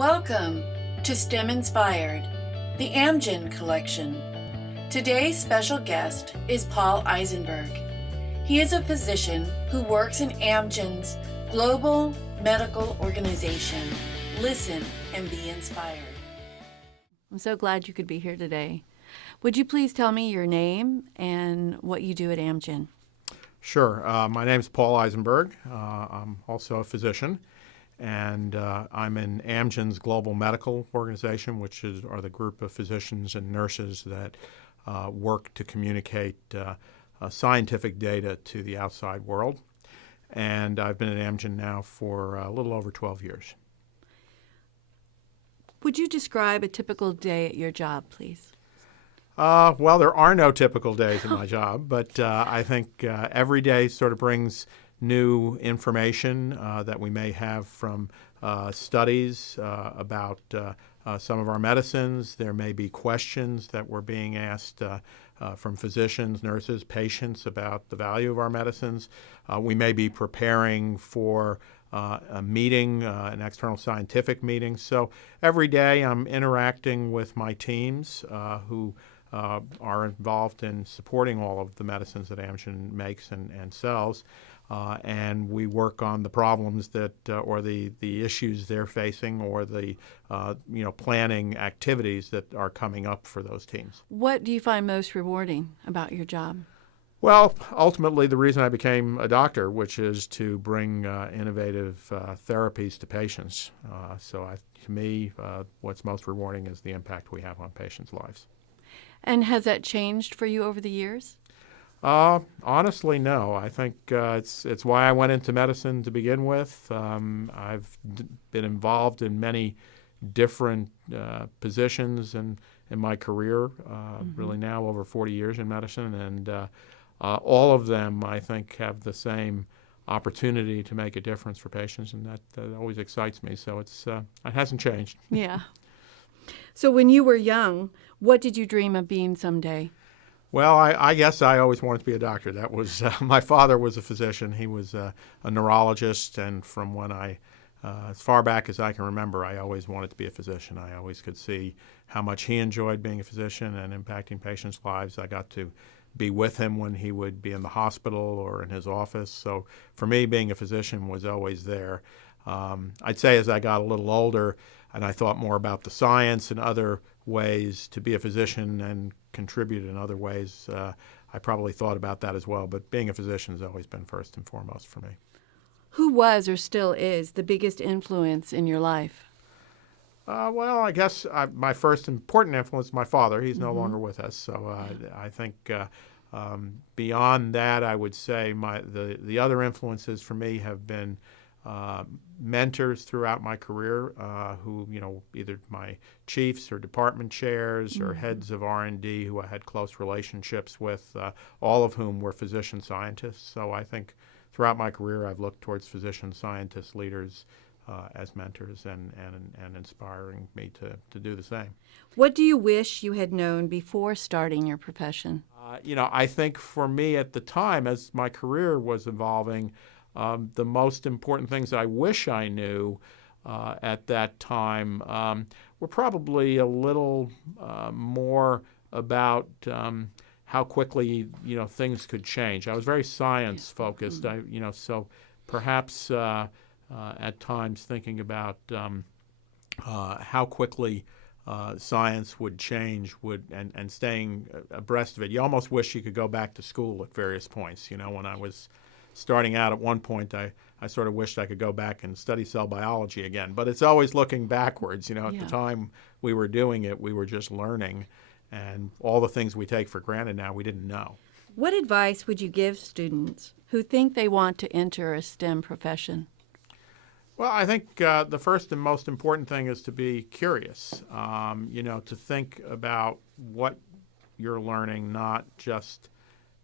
Welcome to STEM Inspired, the Amgen Collection. Today's special guest is Paul Eisenberg. He is a physician who works in Amgen's global medical organization. Listen and be inspired. I'm so glad you could be here today. Would you please tell me your name and what you do at Amgen? Sure. My name is Paul Eisenberg. I'm also a physician, and I'm in Amgen's global medical organization, which are the group of physicians and nurses that work to communicate scientific data to the outside world. And I've been at Amgen now for a little over 12 years. Would you describe a typical day at your job, please? Well, there are no typical days in my job, but I think every day sort of brings new information that we may have from studies about some of our medicines. There may be questions that we're being asked from physicians, nurses, patients about the value of our medicines. We may be preparing for a meeting, an external scientific meeting. So every day I'm interacting with my teams who are involved in supporting all of the medicines that Amgen makes and sells. And we work on the problems that, or the issues they're facing, or the planning activities that are coming up for those teams. What do you find most rewarding about your job? Well, ultimately, the reason I became a doctor, which is to bring innovative therapies to patients. To me, what's most rewarding is the impact we have on patients' lives. And has that changed for you over the years? Honestly, no. I think it's why I went into medicine to begin with. I've been involved in many different positions in my career, really now over 40 years in medicine, and all of them, I think, have the same opportunity to make a difference for patients, and that always excites me. So it hasn't changed. Yeah. So when you were young, what did you dream of being someday? Well, I guess I always wanted to be a doctor. That was my father was a physician. He was a neurologist, and from when as far back as I can remember, I always wanted to be a physician. I always could see how much he enjoyed being a physician and impacting patients' lives. I got to be with him when he would be in the hospital or in his office. So for me, being a physician was always there. I'd say as I got a little older and I thought more about the science and other ways to be a physician and contribute in other ways, I probably thought about that as well. But being a physician has always been first and foremost for me. Who was or still is the biggest influence in your life? Well, I guess my first important influence is my father. He's no longer with us. So I think beyond that, I would say the other influences for me have been mentors throughout my career who, either my chiefs or department chairs or heads of R&D who I had close relationships with, all of whom were physician scientists. So I think throughout my career, I've looked towards physician scientist leaders as mentors and inspiring me to do the same. What do you wish you had known before starting your profession? I think for me at the time, as my career was evolving, the most important things I wish I knew at that time were probably a little more about how quickly things could change. I was very science focused. So perhaps at times thinking about how quickly science would change and staying abreast of it. You almost wish you could go back to school at various points. When I was starting out at one point, I sort of wished I could go back and study cell biology again. But it's always looking backwards. At the time we were doing it, we were just learning. And all the things we take for granted now, we didn't know. What advice would you give students who think they want to enter a STEM profession? Well, I think the first and most important thing is to be curious, to think about what you're learning, not just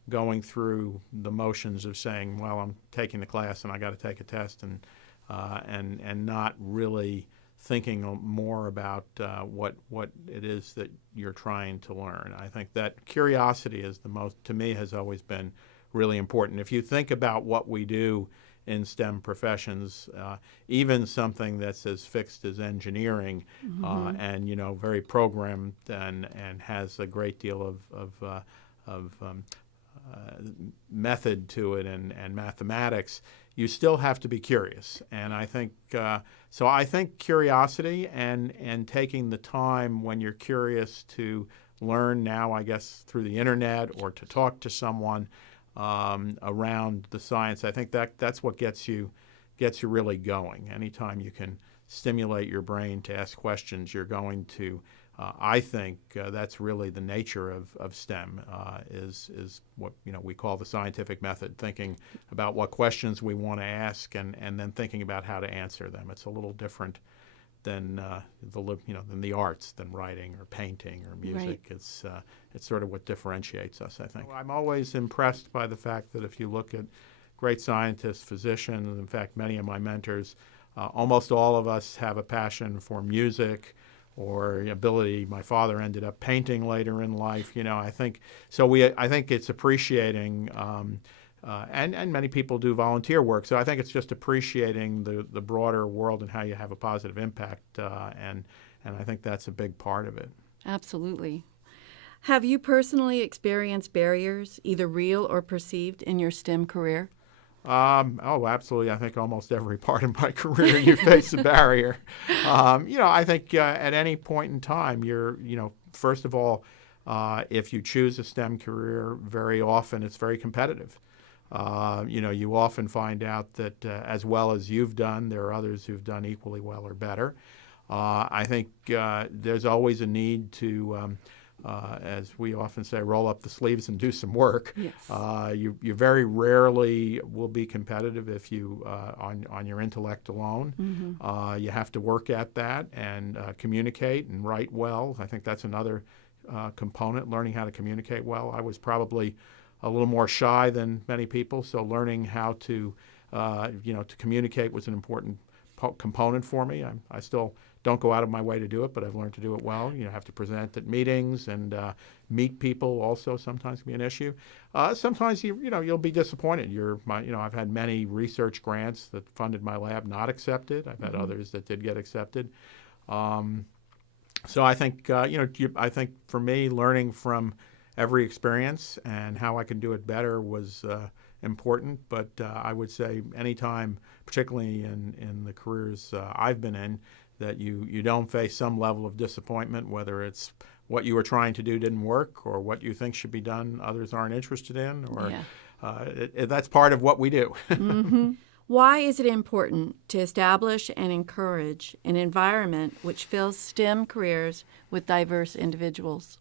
going through the motions of saying, well, I'm taking the class and I got to take a test, and not really thinking more about what it is that you're trying to learn. I think that curiosity is to me, has always been really important. If you think about what we do in STEM professions, even something that's as fixed as engineering, and very programmed and has a great deal of method to it and mathematics. You still have to be curious, and I think so. I think curiosity and taking the time when you're curious to learn now, I guess through the internet or to talk to someone around the science. I think that's what gets you really going. Anytime you can stimulate your brain to ask questions, you're going to. I think that's really the nature of STEM, is what we call the scientific method, thinking about what questions we want to ask and then thinking about how to answer them. It's a little different than than the arts, than writing or painting or music. Right. It's sort of what differentiates us, I think. I'm always impressed by the fact that if you look at great scientists, physicians, in fact, many of my mentors, almost all of us have a passion for music or ability. My father ended up painting later in life. I think so. I think it's appreciating, and many people do volunteer work. So I think it's just appreciating the broader world and how you have a positive impact, and I think that's a big part of it. Absolutely. Have you personally experienced barriers, either real or perceived, in your STEM career? Oh, absolutely. I think almost every part of my career you face a barrier. I think at any point in time, first of all, if you choose a STEM career, very often it's very competitive. You often find out that as well as you've done, there are others who've done equally well or better. I think there's always a need to as we often say, roll up the sleeves and do some work. Yes. You very rarely will be competitive if you on your intellect alone. Mm-hmm. You have to work at that and communicate and write well. I think that's another component, learning how to communicate well. I was probably a little more shy than many people, so learning how to to communicate was an important component for me. I still don't go out of my way to do it, but I've learned to do it well. Have to present at meetings and meet people also sometimes can be an issue. Sometimes you'll be disappointed. I've had many research grants that funded my lab not accepted. I've had others that did get accepted. So I think I think for me, learning from every experience and how I can do it better was important. But I would say anytime, particularly in the careers I've been in, that you don't face some level of disappointment, whether it's what you were trying to do didn't work or what you think should be done others aren't interested in, or that's part of what we do. Mm-hmm. Why is it important to establish and encourage an environment which fills STEM careers with diverse individuals?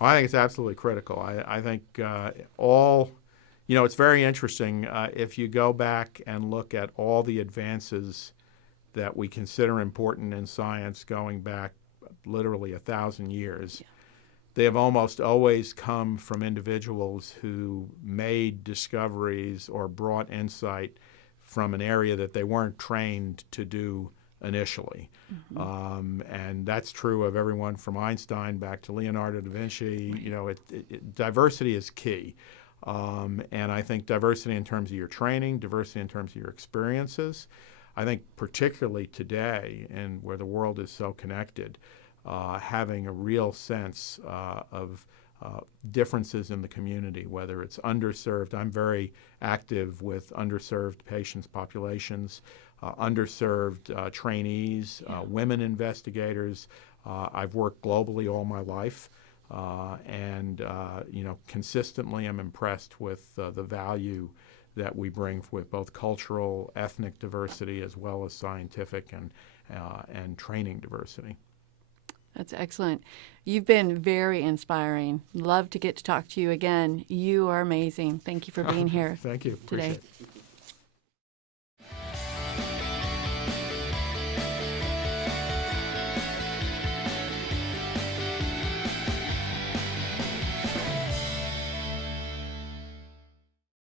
I think it's absolutely critical. I think it's very interesting if you go back and look at all the advances that we consider important in science going back literally 1,000 years. Yeah. They have almost always come from individuals who made discoveries or brought insight from an area that they weren't trained to do initially. Mm-hmm. And that's true of everyone from Einstein back to Leonardo da Vinci. Right. Diversity is key. And I think diversity in terms of your training, diversity in terms of your experiences. I think particularly today, and where the world is so connected, having a real sense of differences in the community, whether it's underserved. I'm very active with underserved patients populations, underserved trainees, women investigators. I've worked globally all my life, and consistently I'm impressed with the value that we bring with both cultural, ethnic diversity as well as scientific and training diversity. That's excellent. You've been very inspiring. Love to get to talk to you again. You are amazing. Thank you for being here. Thank you. Today. Appreciate it.